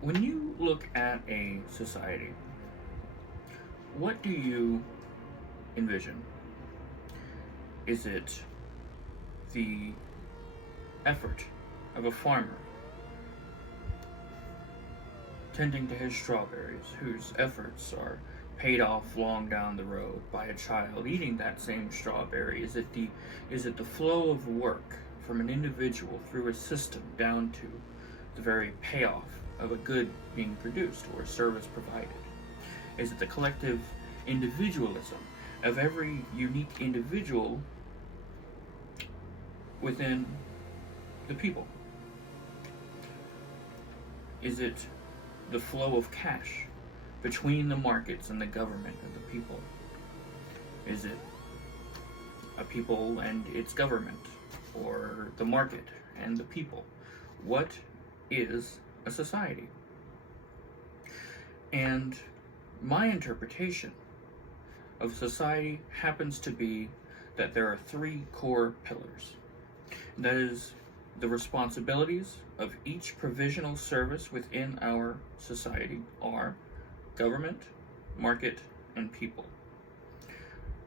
When you look at a society, what do you envision? Is it the effort of a farmer tending to his strawberries, whose efforts are paid off long down the road by a child eating that same strawberry? Is it the flow of work from an individual through a system down to the very payoff of a good being produced or a service provided? Is it the collective individualism of every unique individual within the people? Is it the flow of cash between the markets and the government and the people? Is it a people and its government, or the market and the people? What is a society? And my interpretation of society happens to be that there are three core pillars. That is, the responsibilities of each provisional service within our society are government, market, and people.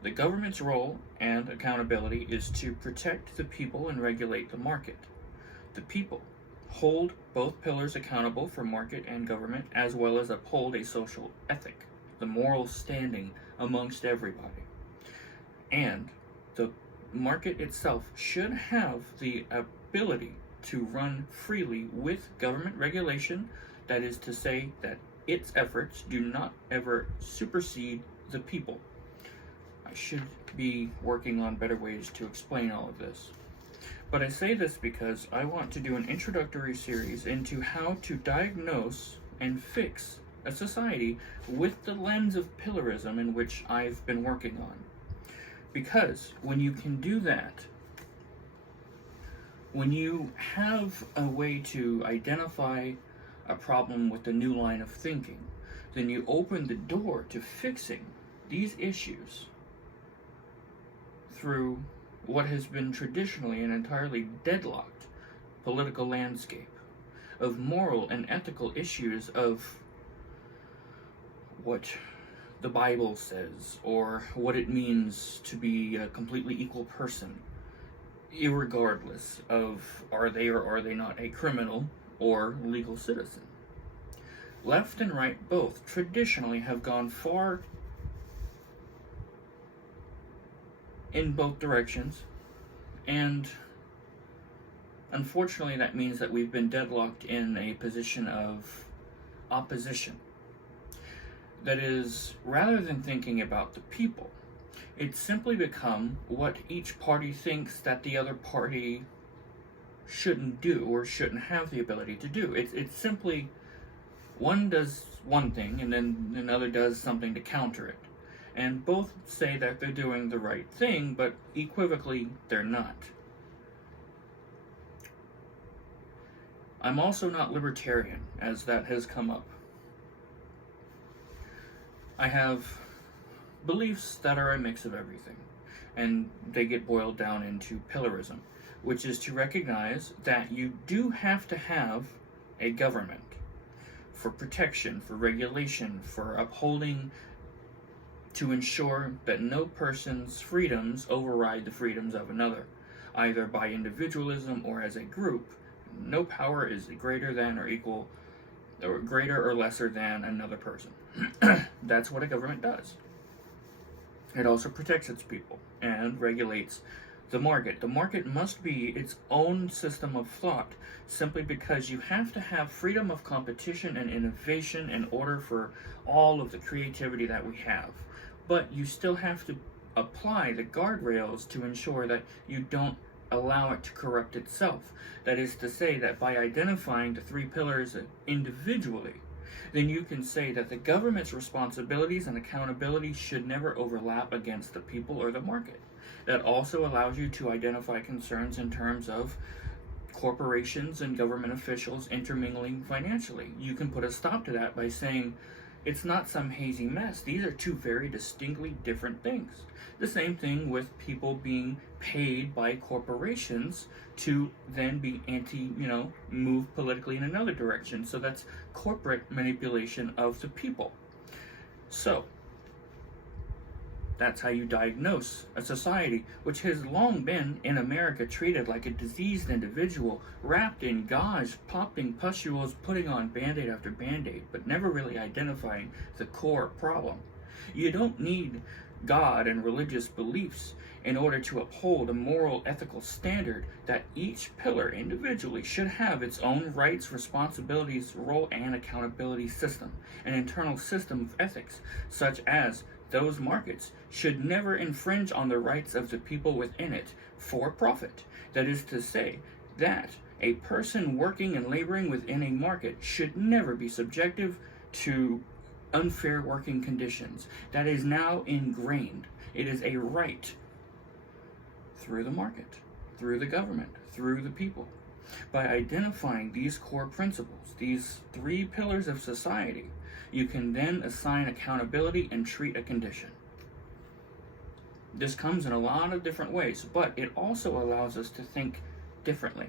The government's role and accountability is to protect the people and regulate the market. The people hold both pillars accountable for market and government, as well as uphold a social ethic, the moral standing amongst everybody. And the market itself should have the ability to run freely with government regulation. That is to say that its efforts do not ever supersede the people. I should be working on better ways to explain all of this. But I say this because I want to do an introductory series into how to diagnose and fix a society with the lens of pillarism in which I've been working on. Because when you can do that, when you have a way to identify a problem with the new line of thinking, then you open the door to fixing these issues through what has been traditionally an entirely deadlocked political landscape of moral and ethical issues of what the Bible says, or what it means to be a completely equal person, irregardless of are they or are they not a criminal or legal citizen. Left and right both traditionally have gone far in both directions, and unfortunately that means that we've been deadlocked in a position of opposition. That is, rather than thinking about the people, it's simply become what each party thinks that the other party shouldn't do or shouldn't have the ability to do. It's simply one does one thing and then another does something to counter it. And both say that they're doing the right thing, but equivocally, they're not. I'm also not libertarian, as that has come up. I have beliefs that are a mix of everything, and they get boiled down into pillarism, which is to recognize that you do have to have a government for protection, for regulation, for upholding, to ensure that no person's freedoms override the freedoms of another, either by individualism or as a group. No power is greater than or equal, or greater or lesser than another person. That's what a government does. It also protects its people and regulates the market. The market must be its own system of thought, simply because you have to have freedom of competition and innovation in order for all of the creativity that we have. But you still have to apply the guardrails to ensure that you don't allow it to corrupt itself. That is to say that by identifying the three pillars individually, then you can say that the government's responsibilities and accountability should never overlap against the people or the market. That also allows you to identify concerns in terms of corporations and government officials intermingling financially. You can put a stop to that by saying, It's not some hazy mess. These are two very distinctly different things. The same thing with people being paid by corporations to then be move politically in another direction. So that's corporate manipulation of the people. So, that's how you diagnose a society which has long been in America treated like a diseased individual, wrapped in gauze, popping pustules, putting on band-aid after band-aid, but never really identifying the core problem. You don't need God and religious beliefs in order to uphold a moral, ethical standard that each pillar individually should have its own rights, responsibilities, role, and accountability system, an internal system of ethics, such as those markets should never infringe on the rights of the people within it for profit. That is to say, that a person working and laboring within a market should never be subjective to unfair working conditions. That is now ingrained. It is a right through the market, through the government, through the people. By identifying these core principles, these three pillars of society, you can then assign accountability and treat a condition. This comes in a lot of different ways, but it also allows us to think differently.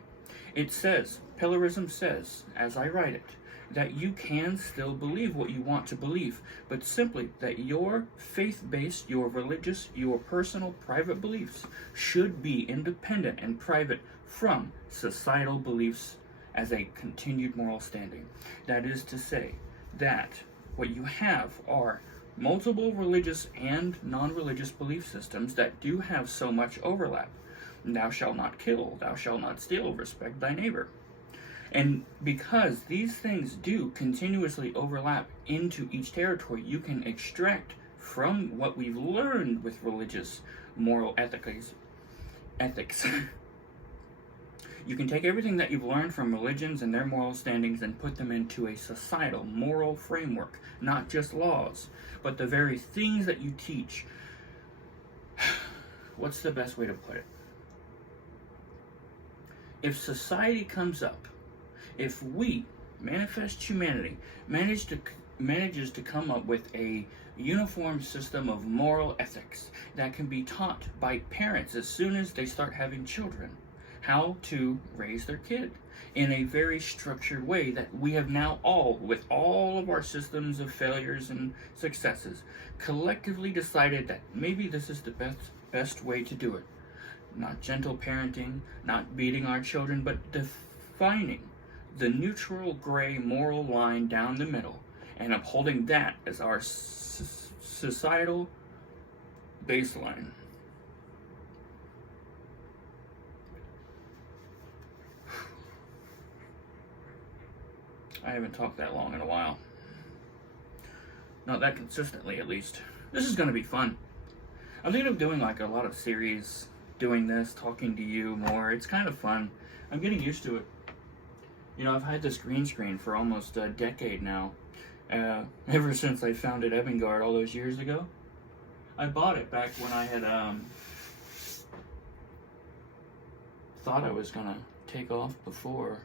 It says, Pillarism says, as I write it, that you can still believe what you want to believe, but simply that your faith-based, your religious, your personal, private beliefs should be independent and private from societal beliefs as a continued moral standing. That is to say, that what you have are multiple religious and non-religious belief systems that do have so much overlap. Thou shalt not kill, thou shalt not steal, respect thy neighbor. And because these things do continuously overlap into each territory, you can extract from what we've learned with religious moral ethics. You can take everything that you've learned from religions and their moral standings and put them into a societal moral framework, not just laws, but the very things that you teach. What's the best way to put it? If society comes up, if we, manifest humanity, manages to come up with a uniform system of moral ethics that can be taught by parents as soon as they start having children, how to raise their kid in a very structured way that we have now all, with all of our systems of failures and successes, collectively decided that maybe this is the best way to do it. Not gentle parenting, not beating our children, but defining the neutral gray moral line down the middle and upholding that as our societal baseline. I haven't talked that long in a while. Not that consistently, at least. This is going to be fun. I'm thinking of doing like a lot of series, doing this, talking to you more. It's kind of fun. I'm getting used to it. You know, I've had this green screen for almost a decade now. Ever since I founded Evangard all those years ago. I bought it back when I had thought I was going to take off before.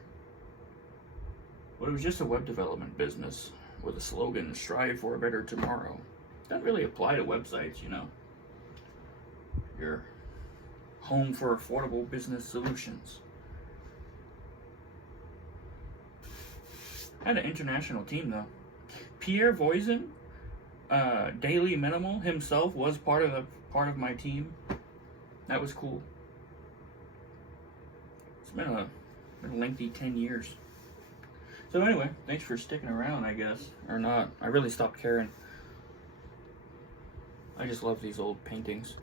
But it was just a web development business with a slogan, strive for a better tomorrow. Doesn't really apply to websites, you know. Your home for affordable business solutions. Had an international team though. Pierre Voisin, Daily Minimal himself was part of my team. That was cool. It's been a lengthy 10 years. So anyway, thanks for sticking around, I guess. Or not. I really stopped caring. I just love these old paintings.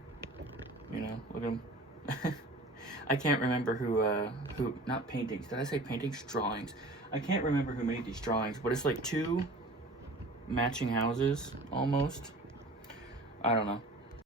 You know, look at them. I can't remember who, not paintings. Did I say paintings? Drawings. I can't remember who made these drawings, but it's like two matching houses, almost. I don't know.